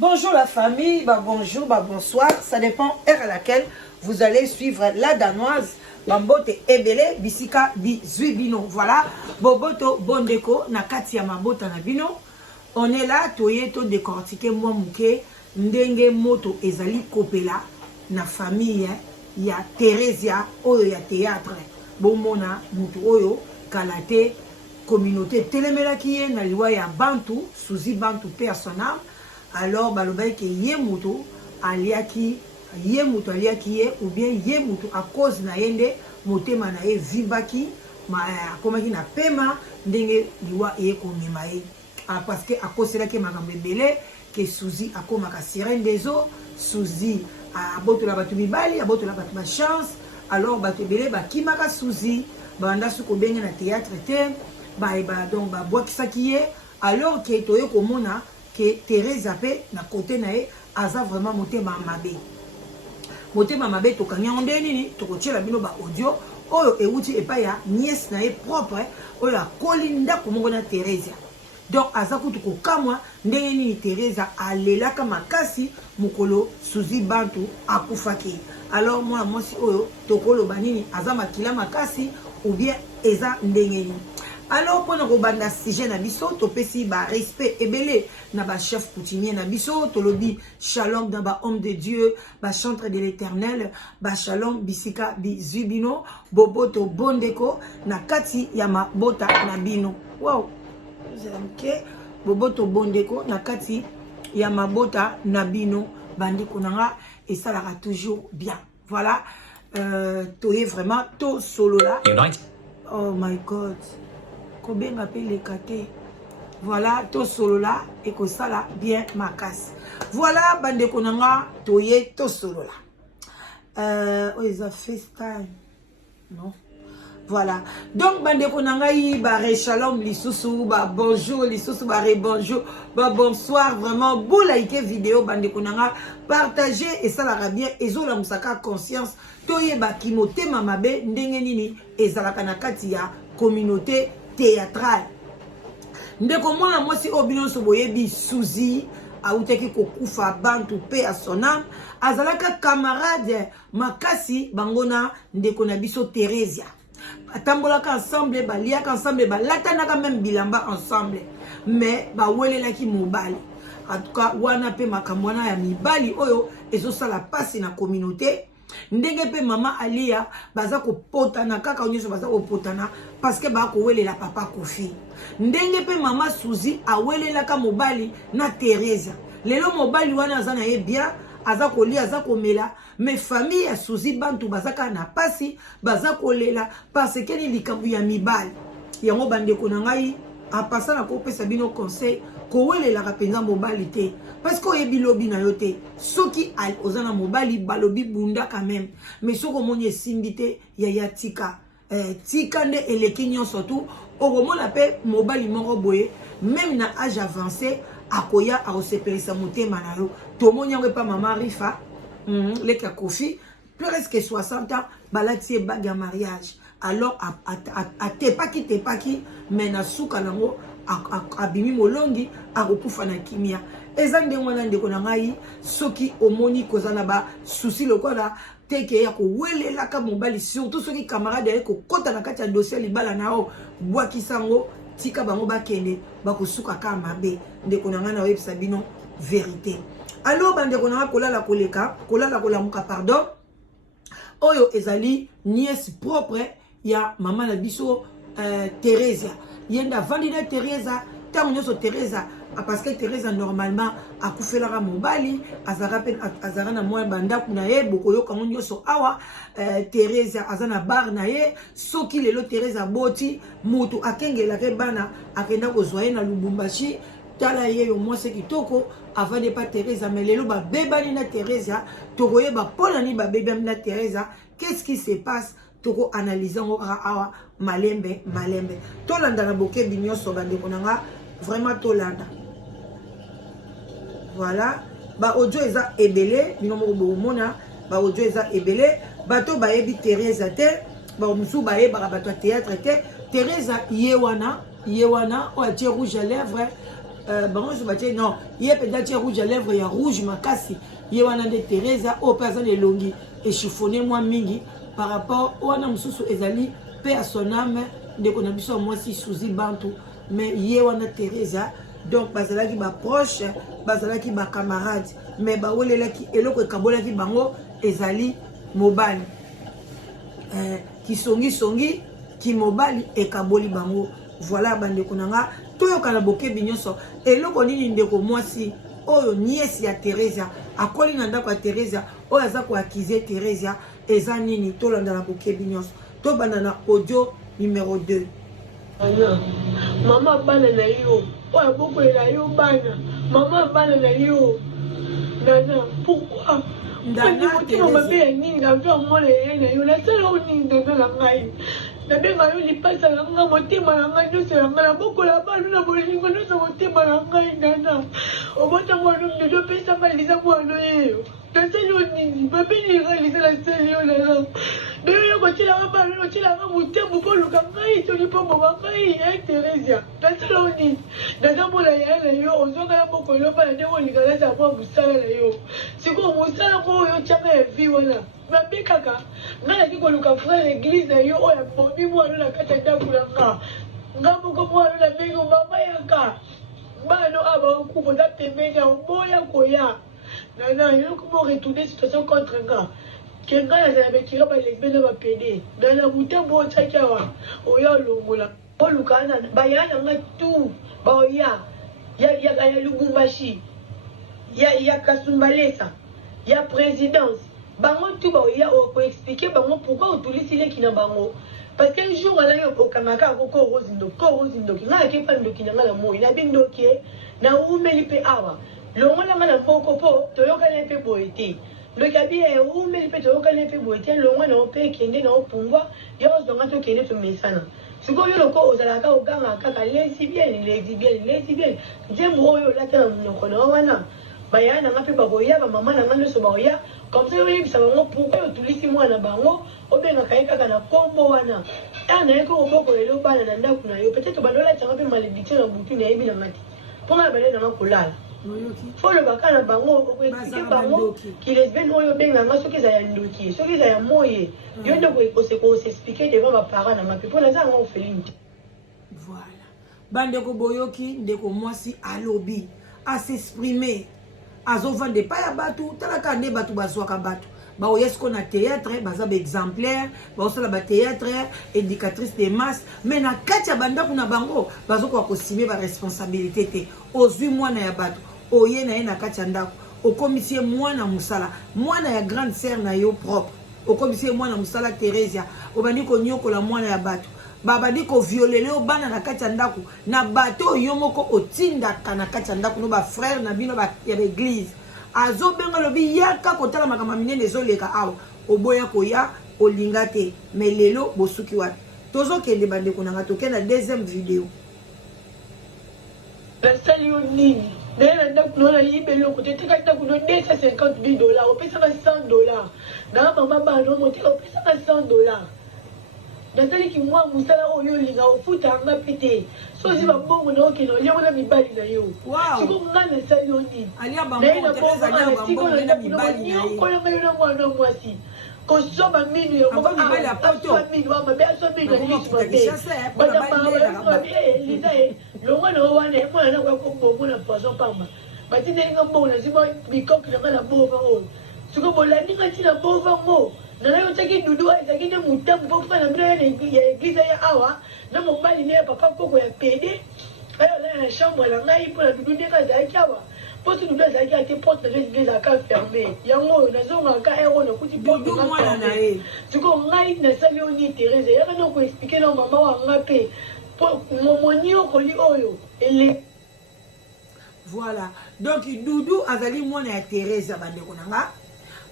Bonjour la famille, bonjour, bonsoir. Ça dépend heure à laquelle vous allez suivre la danoise. Bambote ebele bisika di zuibino. Voilà. Boboto bondeko na kati ya mabota na bino. On est là toye to décortiquer moi muke ndenge moto ezali kopela na famille ya Theresia oyo ya théâtre. Bomona mutu oyo kalate communauté telemelaki ye na liwa ya Bantu, Suzy Bantu personnel. Alors balobai ke ye mutu aliaki ye ou bien ye mutu à cause na yende motema na ye vivaki akomaki na pema ndenge liwa ye komema ye parce que akoselaki makambo ebele ke Suzy akomaka sirène des eaux. Suzy abotola bato mibali abotola bato ba chance. Alors bato ebele bakimaka Suzy banda suko benge na théâtre te donc babwakisaki ye alors ke toye komona que Thérèse pe na côté na ye aza vraiment motema mabe. Motema mabe to kanya ondeni ni to kochela bino ba audio oyo euti epa ya nièce na ye propre oyo akolinda komongo na Thérèse. Donc aza kutu kokamwa ndenge nini Thérèse alelaka makasi mukolo Suzy Bantu akufaki. Alors moi si oyo tokoloba nini aza makila makasi ou bien eza ndenge nini. Alors pour nous banda sujet na biso to pesi ba respect ebele na ba chef coutumier na biso to lobi shalom dans ba homme de Dieu ba chantre de l'Éternel ba shalom bisika bi zubino boboto bondeko na kati ya mabota na bino. Wow. OK boboto bondeko na kati ya mabota na bino bandiko nanga et ça la toujours bien. Voilà to est vraiment to solo là. Oh my God. Kobenga pe le kate. Voilà to solo là et que ça là bien makas. Voilà bande konanga toye to solo là. Ils ont FaceTime. Non. Voilà. Donc bande konanga yi ba shalom lisusu ba bonjour lisusu ba bonjour ba bonsoir vraiment beau liker vidéo bande konanga partager et ça la bien ezola musaka conscience toye ba kimotema mabe ndenge nini ezalaka na kati ya communauté théâtrale. Ndeko mwana mwasi obino so boyebi Suzy auteki kokufa Bantu pe à son âme azalaka camarade makasi bangona ndeko na biso Theresia. Atambolaka ensemble baliaka ensemble balatanaka même bilamba ensemble mais bawelelaki mobali. En tout cas wana pe makamwana ya mibali oyo ezosala pasi na communauté. Ndenge pe mama Alia baza ko potana kaka onyeso baza ko potana parce que ba ko welela papa Kofi. Ndenge pe mama Suzy awelela ka mobali na Thérèse. Lelo mobali wana azana ye bien aza ko lia aza ko mela mais famille ya Suzy Bantu baza ka na pasi baza ko lela parce que ni likambu ya mibali. Yango bande ko na ngai a passa na ko pesa bino conseil ko welela ka penza mobali te. Parce que yebi lobi na yote soki al ozana mobali balobi bunda quand même mais soko moni simbite ya tika tika nde elekinyo surtout okomona pe mobali moko boye même na âge avancé akoya a osepelisa motema na yo to moni yango pa mama Rifa leka Kofi presque 60 ans balati bague mariage alors a tepaki mais na suka nango abimi molongi akokufa na kimia. Eza ndenge wana ndeko na ngai soki omoni kozana ba souci lokola teke ya ko welela ka mobali surtout soki camarade ya ko kota na kati ya dossier libala nao bwakisango tika bango bakende bakosuka ka mabe ndeko na ngai na websa bino vérité. Alors bandeko na kolala kolamuka pardon oyo ezali nièce propre ya mama na biso Thérèse. Yenda vandina Thérèse tant nyoso Thérèse parce que Thérèse normalement akufelaka mobali azara na mwa banda kuna ye bokoyo kango nyoso awa Thérèse azana bar na ye soki lelo Thérèse boti mutu akengelaka bana akenda kozwaye na Lubumbashi tala ye yo mwase kitoko avant de pas Thérèse mais lelo ba bebani na Thérèse tokoye ba polani ba bebani na Thérèse. Qu'est-ce qui se passe? Toko analyser awa malembe tolanda na boke binyoso bande konanga vraiment tolanda. Voilà ba audio eza ebele bino moko bomona ba audio eza ebele bato ba yebi Thérèse te ba musu ba yeba bato théâtre te Thérèse yewana o atie rouge à lèvres bango je batie non ye peut-être rouge à lèvres ya rouge makasi ye wana de Teresa o personne elongi et chiffonné moi mingi par rapport wana mususu ezali paix à son âme de kona biso moi si souzi bantu mais ye wana Teresa donc bazalaki ba proche bazalaki ba camarade mais ba olelaki eloko ekabolaki bango ezali mobali qui songi qui mobali ekaboli bango voilà bande konanga toyokana bokebi nyonso eloko nini ndeko mwasi oyo niesi ya Teresa akoli na ndako ya Teresa oyo aza koakize Teresa eza nini tolanda na bokebi nyonso tobanda na audio numéro 2 mama bana na yo oyo bokolela yo bana mama bana na yo nana pourquoi ndana mabe ya nini navyo amona ye na yo nasala o nini ndana na ngai nabenga yo lipasa na nga motema na ngai nyonso ya ngai nabokola bano na bolingo nyonso motema na ngai ndana obotango ano mdedo opesa ngai liza mwano yeyo nasali o nini babeli ngai liza nasali yo nana beyo kotielanga bano otielanga motema mpo oluka ngai toli mpo moma ngai ya Teresia nasala o nini naza mona ya na yo ozwanga ya mokolo bana ndenge olinga naza mwa mosala na yo sikoyo mosala ko oyo otianga ya vi wana mabe kaka ngai naki koluka frère église na yo oyo abomi mwana na kati ya ndako na nga nga moko mwana na bengi mama yaka bano abaokufa oza pembeni ya oboya koya nana eloko mo retourne situation contre nga ke ngai nazala bekira balesbe na bapede nana motembo otiaki awa oya olongola oluka baya na nga tu baoya ya Lubumbashi ya Kasumbalesa ya présidence bango tu baoya okoexplike bango pourquoi otulisi leki na bango parce que un jour ala yo okangaka ko Rose Ndoki nga akepa ndoki na nga na moi na bindoki na umeli pe awa longo na nga na moko po toyokana pe boete ndoki abi umeli pe toyokana pe boete longo na ope kende na opungwa yo zonga to kende to mesana sikoyo loko ozalaka oganga kaka lesbienne nzembo oyo lata na monoko na wana baya na nga pe baboya bamama na nga nyonso baoya comme ça oyebisa bango pourquoi otulisi mwana bango obengaka ye kaka na kombo wana na ye ko obokolelo bana na ndako na yo peut-être banolatanga mpe malédiction na butu nayebi na ngati mpo nga bale nanga kolala fo olobaka na bango okoexplike bango ki lesbienne oyo obenganga soki eza ya ndoki soki eza ya moye yo nde osexplike devant baparent na mape mpo naza yanga ofelini te voilà bandeko boyoki ndeko mwasi alobi asexprime azovande pa ya batu talaka nde batu bazwaka batu baoyesko na théâtre baza exemplaire baosala ba théâtre éducatrice de masse mais na kati ya bandako na bango bazokoka kosime baresponsabilité te ozwi mwana ya batu oye na ye na kati ya ndako okomisi ye mwana mosala mwana ya grande sœur na yo propre okomisi ye mwana mosala Teresia obandi konyokola mwana ya batu babandi koviolele yo bana na kati ya ndako na bato yo moko otindaka na kati ya ndako no bafrère na bino ya baeglise azobenga lobi yaka kotala makambo minene ezoleka awa oboya koya olinga te mais lelo bosuki wapi tozokende bandeko nanga tokende na deuxième vidéo nasali yo nini naye na ndako no nayiba eloko te teka ndako no $250,000 opesaka $100 na mama bana moteka opesaka $100 nasaliki mwa mosala oyo olinga ofutanga mpe te sozi babongo na okende oliango na mibali na yo siko nga nasali yo nini naye na bongokolanga yo na mwana mwasi kosoba minu yomabe aswa minu na lisuma te liza ye longo na owana emwana na kwakobongo na poison pamba batindelinga mbongo nazima bikoki nanga na bova oyo siko bolandinga ntina bova ngo nana yo taki dudu ezaki nde mutambu mpo kufa na bino ya eglize ya awa na mobali ne ya papa koko ya pede ayolala na chambre na ngai mpo na dudu ndenge azalaki awa mpo ti dudu azalaki ate porte na eglize ezalaka ferme yango oyo nazongaka ero nakuti porte nga ferme siko ngai nasali yo ni Teresa yaka na koexplike na mama wanga mpe momoni okoli oyo ele voilà donc dudu azali mwana ya Teresa bandeko nanga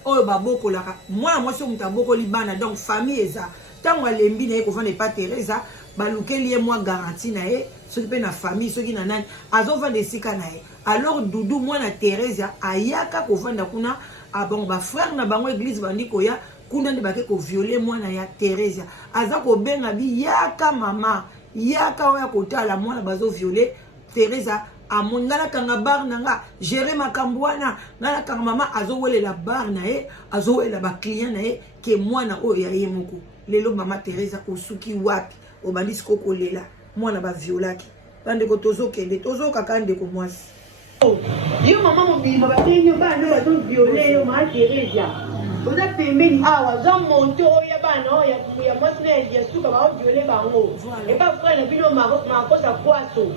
oyo babokolaka mwana mwasi oyo moto abokoli bana donc famille eza ntango alembi na ye kovanda epa Teresa balukeli ye mwa garantie na ye soki mpe na famille soki na nani azovanda esika na ye alors dudu mwana Teresa ayaka kovanda kuna abongo bafrère na bango église bandi koya kuna nde bake koviole mwana ya Teresa aza kobenga bi yaka mama yaka oyo kotala mwana bazoviole Teresa amongala kanga bar nanga gérer makambwana ngala kanga mama azowele la bar na ye azowela ba client na ye ke mwana oyo ya ye moko lelo mama Teresa osuki wapi obandisi kokolela mwana ba violaki bande ko tozokende tozokaka ndeko mwasi yo mama mobima batenyo bana bazo violer yo mama Teresa oza pembeni awa za monto oya bana ya mwasi na ya suka ba violer bango e ba frère na bino makosa kwaso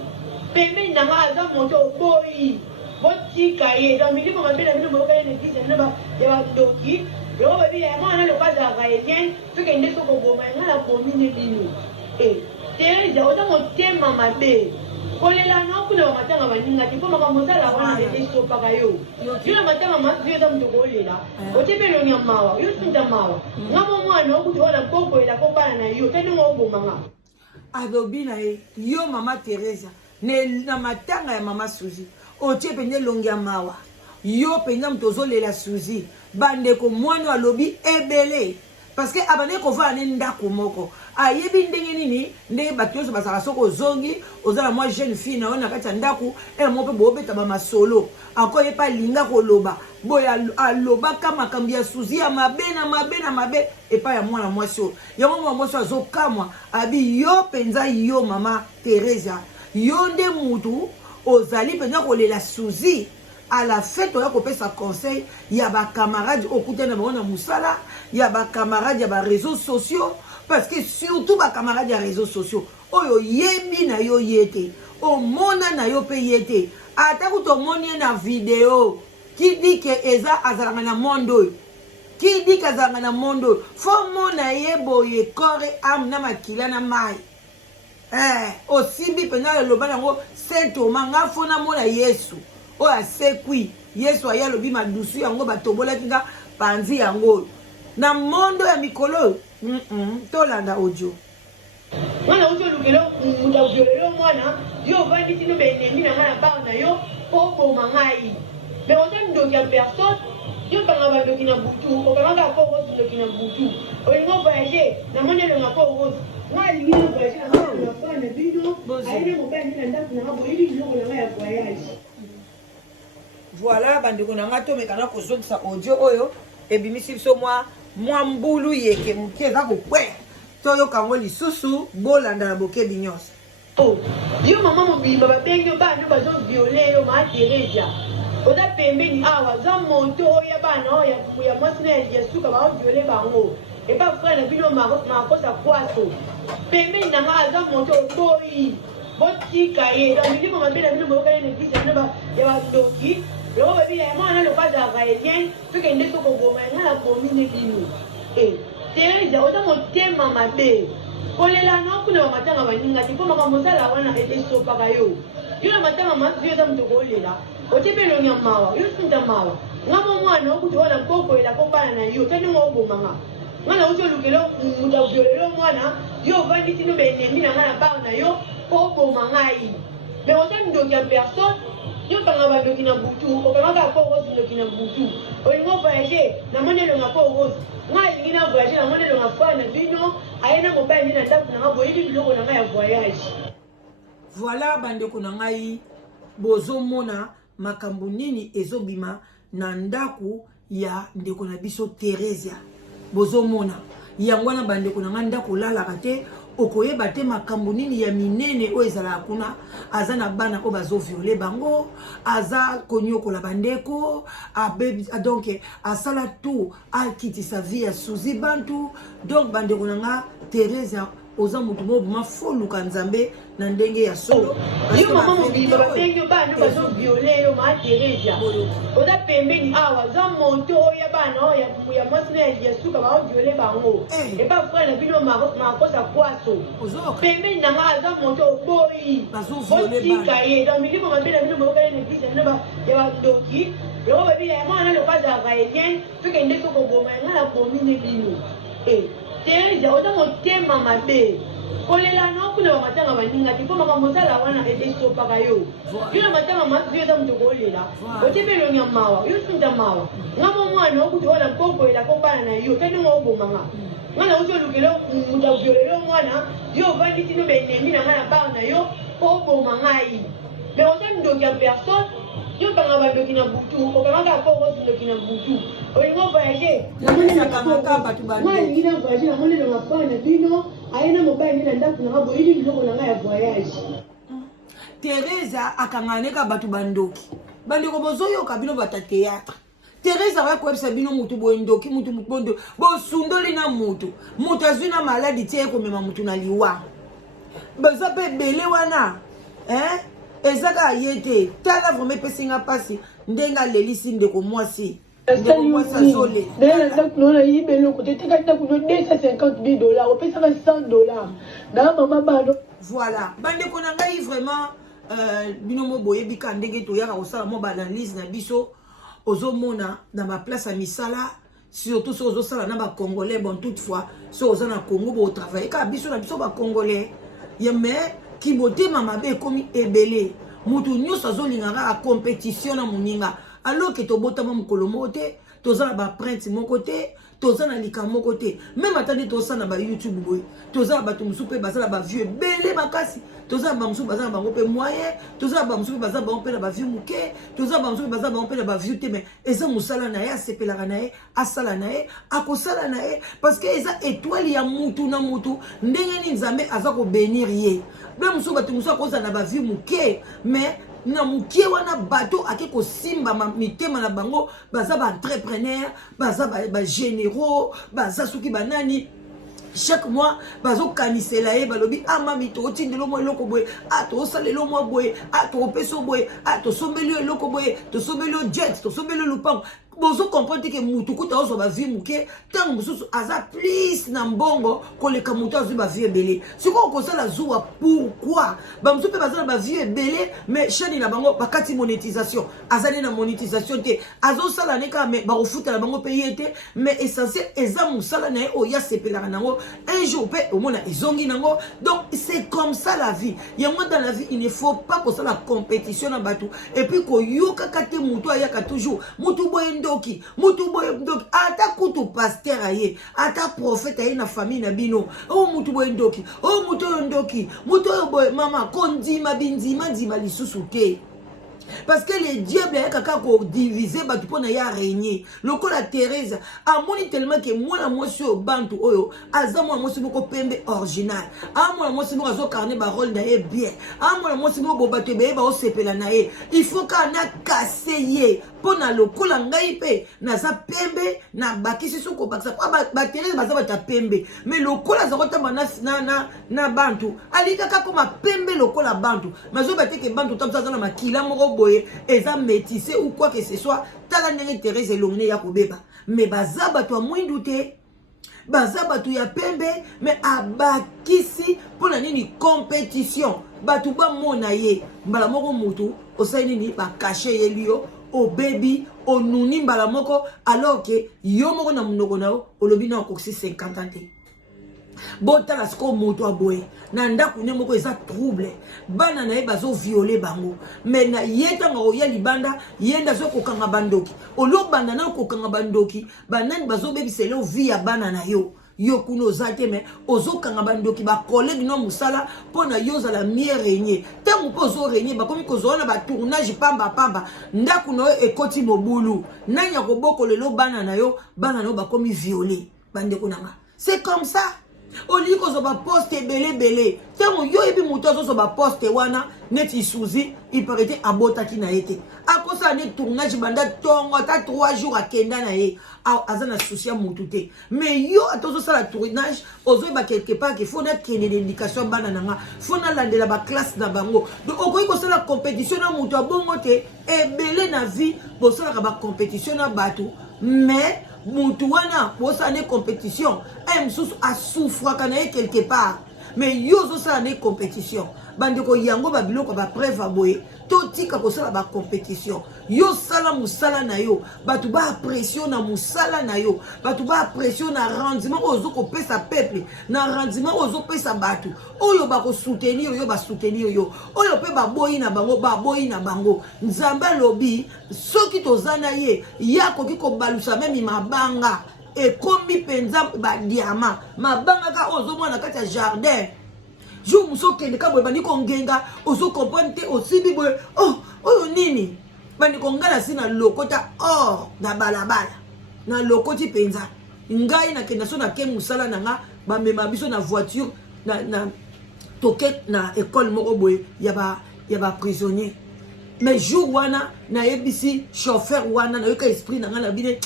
pembeni na nga za monto boyi botika ye dans mili ko mabela bino boka ye n'existe na ba ya doki yo ba bi ya mwana le kaza raélien to ke ndeso ko goma ngala komine bino Teresa oza motema mabe kolela na kuna matanga baninga tipo makamosala wana eso paka yo yo matanga mazio za mtu kolela otebelo nyamawa yo sinda mawa ngamo mwana okuti wala koko ela kopana na yo tani ngo bomanga adobina yo mama Teresa ne na matanga ya mama Suzy otie penye longia mawa yo penye mtozolela Suzy bande ko mwana alobi ebele parce que abane ko va ne ndako moko ayebi ndenge nini ndenge bato nyonso bazala soko zongi ozala mwa jeune fille na ona kati ya ndako mo mpe boobeta bamasolo encore ye pa linga koloba boye alobaka makambo ya Suzy ya mabe na mabe na mabe epai ya mwana mwasi oyo yango mwana mwasi azokamwa abi yo mpenza yo mama Teresa yo nde mutu ozali mpenza kolela Suzy à la fête on a coupé sa conseil il y a ba camarades au côté de mon musala il y a ba camarades il y a ba réseaux sociaux parce que surtout ba camarades il y a réseaux sociaux oyo yebi na yo yete o mona na yo pe yete ata kuto moni na vidéo qui dit que eza azalanga na monde qui dit que azalanga na monde fo mona yebo ye corps am na makila na mai osimbi pena le loba ngo Saint Thomas nga fona mona Yesu o asekwi Yesu aya lobi madusu yango batobola kinga panzi yango na mondo ya mikolo tolanda audio mwana uzo lukelo muda violelo mwana yo vandi tino benemi na ngana ba na yo popo mangai mais on a ndoki ya personne yo banga ba ndoki na butu o banga ko ko ndoki na butu o ngo voyager na mona le ngako ko mwa lingi no voyager na ngana na bido ayi mo ba ni na ndaku na ngabo ili lo na ya voyage. Voilà, bandeko na ngato mekana ko zongisa audio oyo ebimisi biso mwa mbulu yeke muke eza kokwe toyo kango lisusu bolanda na bokebi nyonso yo mama mobimba babengi bana bazo violer yo mama Teresa oza pembeni awa za monto oya bana ya mwasi na ya suka ba violer bango e ba frère na bino makosa kwaso pembeni na nga za monto boyi botika ye dans mili ko mabela bino boka ye n'existe na ba ya doki yo ba bi ya mwana le kaza raélien to ke ndeso ko goma ngala komine bino Teresa oza motema mabe kolela na kuna matanga baninga tipo makamosala wana eso paka yo yo matanga mazio za mtu kolela otebelo nyamawa yo sinda mawa ngamo mwana okuti wala koko ela kopana na yo tani ngo bomanga ngana uzo lukelo muda violelo mwana yo vandi tino benemi na ngana ba na yo popo mangai mais on a ndoki ya personne yo banga ba ndoki na butu o banga ko ko ndoki na butu o ngo voyager na mona le ngako ko nga lingi na voyager na mona le ngafana na bino ayena ko ba ni na ndaku na ngabo ili biloko na nga ya voyage. Voilà bandeko na ngai bozomona makambo nini ezobima na ndaku ya ndeko na biso Teresa bozomona yango na bandeko na ngai ndako lalaka te okoyeba te makambo nini ya minene o ezala kuna aza na bana o bazo violer bango aza konyokola bandeko donc asala tout akitisa vie ya Suzy bantu donc bandeko na nga Teresa oza mutu mobima foluka nzambe na ndenge ya solo yo mama mobimba babengi bana bazo violer yo mama Teresa oza pembeni awa za monto oya bana ya mwasi na ya suka ba violer bango e ba frère na bino makosa kwaso pembeni na nga za monto boyi botika ye dans mili ko mabela bino boka ye n'existe na ba ya doki yo ba bi ya mwana le kaza raélien to ke ndeso ko goma ngala komine bino Teresa oza motema mabe kolela na kuna matanga baninga tipo makamosala wana eso paka yo yo matanga mazio za mtu kolela otebelo nyamawa yo sinda mawa ngamo mwana okuti wala koko ela kopana na yo tani ngo bomanga ngana uzo lukelo muda violelo mwana yo vandi tino benemi na ngana ba na yo popo mangai Mais on a une doki à personne. Yo kanga ba doki na butu, o kanga ka ko rosi doki na butu. O lingo voyager. La moni sa kanga batu ba. Moi lingi na voyager, na moni na mapana bino, ayena mobile ni na ndaku na bo ili biloko na ya voyage. Teresa akanganeka batu bandoki. Bandeko bozoyo kabino bata théâtre. Teresa va kwebisa bino mutu boendoki, mutu bondo. Bo sundoli na mutu. Mutu azuna maladi tie ko mema mutu na liwa. Baza pe bele wana. Ezaka yete tala vome pesinga pasi ndenga lelisi ndeko mwasi ndeko mwasi zole d'ailleurs ça nous a yibé le côté tekata kuno $250,000 on paye ça $100 na mama bano voilà bande ko na ngai vraiment binomo boye bika ndenge to yaka osala mo analyse na biso ozomona na ma place à misala surtout so ozosala na ba congolais bon toutefois so ozana Congo bo travailler ka biso na biso ba congolais yeme qui bote mama be komi ebele mutu nyuso azolingaka a compétition na muninga alors que tobota mo mukolo mote tozana ba prince mon côté tozana lika mon côté même attendez tosana ba YouTube boy tozana ba tumusupe bazala ba vieux belé makasi tozana ba musupe bazala ba ngope moyen tozana ba musupe bazala ba ngope na ba vieux muke tozana ba musupe bazala ba ngope na ba vieux te mais eza musala na ye asepelaka na ye asala na ye akosala na ye parce que eza étoile ya mutu na mutu ndenge ni nzambe aza ko bénir ye be musupe batu musupe akozala na ba vieux muke mais na mukie wana bato ake ko simba mitema na bango baza ba entrepreneur baza ba généraux baza suki banani chaque mois bazo kanisela ye balobi mami to otindelo mo eloko boye to salelo mo boye to peso boye to sombeli eloko boye to sombeli jet to sombeli lupango bozo comprendre que mutu kuta ozo ba vie muke tango mususu aza plus na mbongo koleka mutu azu ba vie belé siko okosala zuwa pourquoi ba musu pe bazala ba vie belé mais chaîne na bango bakati monétisation azali na monétisation te azo sala neka mais ba refuta na bango payer te mais essentiel eza musala na o ya sepelaka nango un jour pe au mona ezongi nango donc c'est comme ça la vie yango dans la vie il ne faut pas que ça la compétition na batu et puis ko yoka kate mutu ayaka toujours mutu boye mutu boye ndoki ata kutu pasteur aye ata prophète aye na famille na bino mutu boye ndoki mutu ndoki mutu boye mama kondima bindima ndima lisusu te. Parce que les diables ont divisé pour régner. Le coup la Thérèse a moni tellement que moi la moi sur bantu oyo azamo moi sur mon pembe original. Moi moi sur mon azo carnet barol na bien. Moi moi sur mon bobato be ba osepela na e. Il faut qu'on a cassé pour na le coup la ngai pe na za pembe na bakisi suko bakisa ba Thérèse baza ba ta pembe. Mais le coup la zakota na bantu. Alika kako ma pembe le coup la bantu. Mazo bate ke bantu tam ça na makila moko et ça métissé ou quoi que ce soit tala ndenge Thérèse elongné ya kobeba mais bazaba to mwindute bazaba to ya pembe mais abakisi pona nini compétition batu ba mona ye mbala moko mutu osali nini ba cacher yelio o baby o nuni mbala moko alors que yo moko na munoko nao olobi na okoksi 50 ans. Bota la sko moto aboye na ndaku ne moko eza trouble bana na ye bazo violer bango mais na yeta ngo ya libanda yenda zo kokanga bandoki olo banda na kokanga bandoki banani bazo bebiselo via bana na yo kuno zate mais ozo kanga bandoki ba collègue no musala pona yoza la mieux régner tango pozo régner ba komi kozona ba tournage pamba ndaku no ekoti mobulu nanya ko boko lelo bana na yo ba komi violer bande konanga c'est comme ça. Oli ko zo ba poste belé tango yo ebi muto zo ba poste wana neti suzi il paraît abota ki na ete akosa ne tournage banda tongo ta 3 jours akenda na ye azana souci mutu te mais yo atozo sala tournage ozo ba quelque part qu'il faut net kene l'éducation bana nanga faut na landela ba classe na bango donc okoyi ko sala compétition na mutu abongo te ebele na vie bo sala ba compétition na batu mais mutu wana posane compétition msusu asouffra kana quelque part mais yozo sala ne compétition bandeko yango ba biloko ba preuve aboye totika ko sala ba compétition yo sala musala na yo batu ba pression na musala na yo batu ba pression na rendement ozo ko pesa peuple na rendement ozo pesa batu oyo ba ko soutenir yo ba soutenir yo oyo pe ba boyi na bango nzamba lobi soki tozana ye yako kiko balusa memi mabanga e komi penza ba diamant mabanga ka ozo mwana kati ya jardin jour muso kende ka boye bandi kongenga ozo comprendre te osibi boye oh oyo nini bandi kongala si na lokota or na balabala na lokoti penza ngai na kenda so na ke musala nanga ba mema biso na voiture na toket na école moko boye ya ba prisonnier mais jour wana na ebisi chauffeur wana na yoka esprit nanga na bine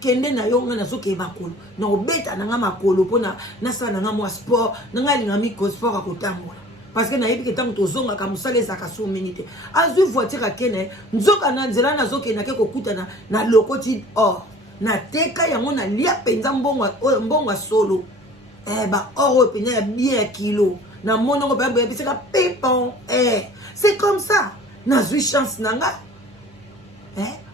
kende na yo nga na soke makolo na obeta nanga makolo pona na sa nanga mo sport nanga linga miko sport akotambola parce que na yebi ke tango tozonga ka musala ezaka so minute azui voiture akene nzoka na nzela na zoke na ke kokutana na lokoti or na teka yango na lia penza mbongo solo ba or penza ya bien kilo na monongo ba boya biseka pépon c'est comme ça na zui chance nanga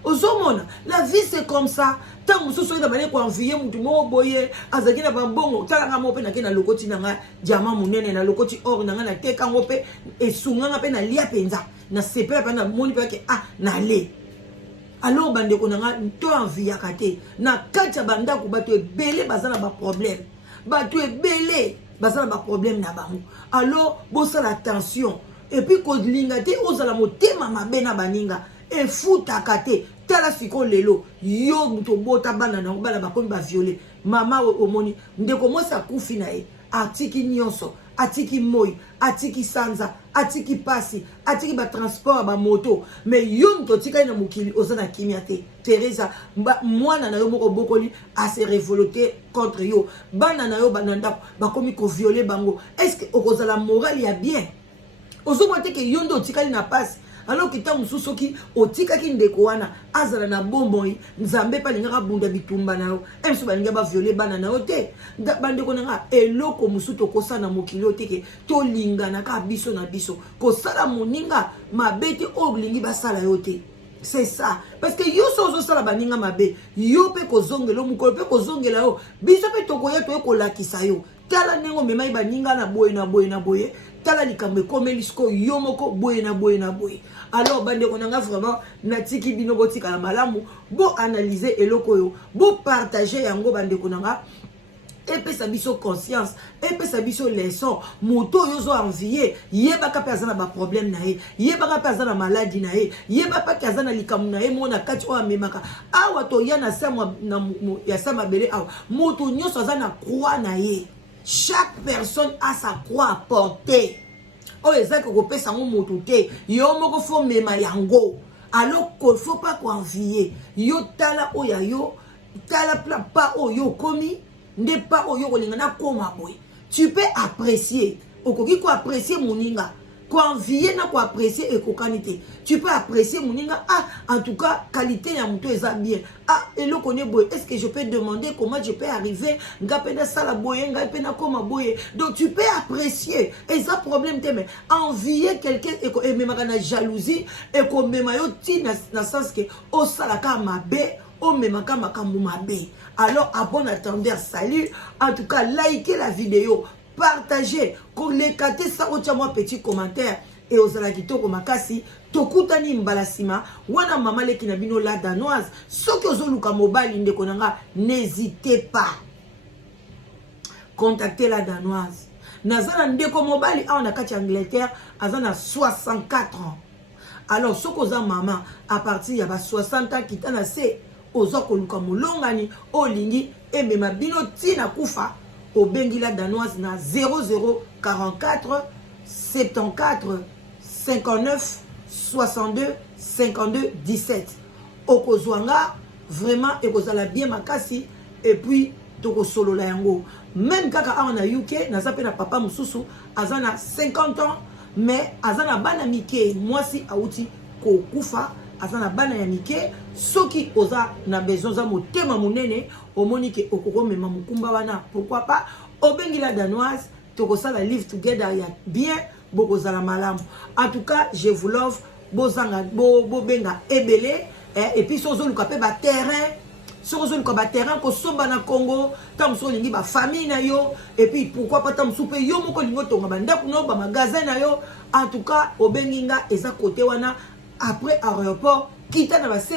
ozomona la vie c'est comme ça tant mususu eza bale ko envier mutu mo boye azaki na bambongo talanga mo pe na ke na lokoti nanga diamant munene na lokoti or nanga na teka ngo pe esunga pe na lia penza na sepela pe na moni pe ke na le alors bande ko nanga to envie akate na kacha banda ku bato ebele bazana ba problème bato ebele bazana ba problème na bango alors bosa la attention et puis ko lingate ozala motema mabe na baninga e futa kate tala siko lelo yo muto bota bana na bana bakomi ba violer mama omoni ndeko mosa kufi na e atiki nyonso atiki moi atiki sanza atiki pasi atiki ba transport ba moto mais yo muto tika na mukili ozana kimia te Teresa mwana na yo moko bokoli a se révolter contre yo bana na yo bananda bakomi ko violer bango est-ce que okozala morale ya bien ozomote ke yondo tikali na passe alors que tant mususu ki otika ki ndeko wana azala na bomboi nzambe pa lingaka bunda bitumba na yo emso balinga ba violer bana na yote bandeko nanga eloko mususu kosa na mokili oteke to lingana ka biso na biso kosala moninga mabete o lingi basala yote c'est ça parce que yo sozo sala baninga mabe yo pe kozongela mukolo pe kozongela yo biso pe tokoya to ekolakisa yo tala nengo memai baninga na boye tala likambe komelisko yo moko boye na boye alors bande konanga vraiment natiki bino botika na malamu bo analyser eloko yo bo partager yango bande konanga epesa biso conscience epesa biso leçon moto yo zo envier yebaka pe azana ba problème na ye yebaka pe azana maladie na ye yebaka pe azana likamu na ye mona kati o amemaka awa to yana sama na ya sama bele awa moto nyoso azana croix na ye. Chaque personne a sa croix à porter. Oh, ezaki kopesa ngo moto te. Yo moko fo mema yango. Alors qu'il faut pas envier. Yo tala oya yo, tala pas oyo komi, ne pas oyo kolingana koma boy. Tu peux apprécier. Okoki ko apprécier moninga. Ko envier na ko apprécier ekokanité. Tu peux apprécier moninga en tout cas qualité ya muto eza bien. Elo connaît boy. Est-ce que je peux demander comment je peux arriver ngapena sala boye ngapena koma boye. Donc tu peux apprécier. Et ça problème te mais envier quelqu'un et même na jalousie et ko mema yo ti na sens que o sala ka mabe o mema ka makambu mabe. Alors à bon attendeur salut. En tout cas likez la vidéo. Partagez, collectez ça au moi petit commentaire et aux alakito makasi tokutani mbalasima wana mama leki na bino la danoise soki ozoluka mobile ndeko nanga n'hésitez pas contactez la danoise nazana ndeko mobile na kati Angleterre azana 64 ans alors soko za mama à partir ya ba 60 ans kitana se ozoko luka molongani olingi emema bino tina kufa au Bengila danoise na 0044 74 59 62 52 17 okozwanga vraiment ekozala bien makasi et puis toko solo la yango même kaka na UK naza pe na papa mususu azana 50 ans mais azana bana mike mwasi auti ko kufa azana bana ya mike soki oza na besoin za motema munene omoni ke okoko mema mukumba wana pourquoi pas obengila danoise tokosala live together ya bien bokozala malamu en tout cas je vous love bozanga bobenga ebele et puis sozo luka pe ba terrain sozo luka ba terrain ko somba na Congo tam so lingi ba famille na yo et puis pourquoi pas tam soupe yo moko lingo tonga ba ndaku no ba magasin na yo en tout cas obenginga eza côté wana après aéroport kita na base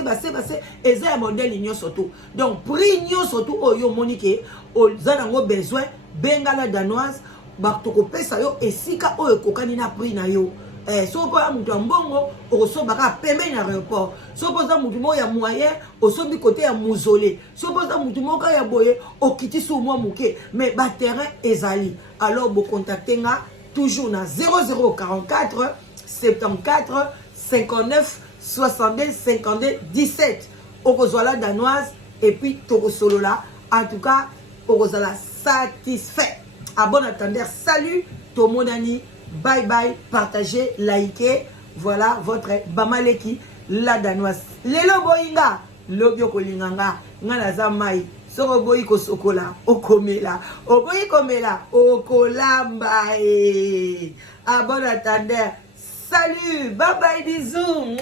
eza ya modèle nyonso tout donc prix nyonso tout oyo monike ozana ngo besoin bengala danoise batokopesa yo esika oyo kokani na prix na yo. So po ya mutu ya mbongo okosobaka pembeni na aéroport. So po za mutu moko ya moyen osobi côté ya muzole. So po za mutu moko ya boye okiti sou mwa muke. Mais ba terrain ezali. Alors bo contacter nga toujours na 0044 74 59 62 52 17. Okozwala danoise et puis tokosolola. En tout cas, okozala satisfait. À bon attendeur, salut, Tomonani. Bye bye, partagez, likez. Voilà votre Bamaleki, la danoise. Lelo boinga, lobio kolinganga, nganaza mai. Soro boy ko sokola, okomela. Oboy komela, okolamba. À bon attendeur, salut, bye bye, bisous.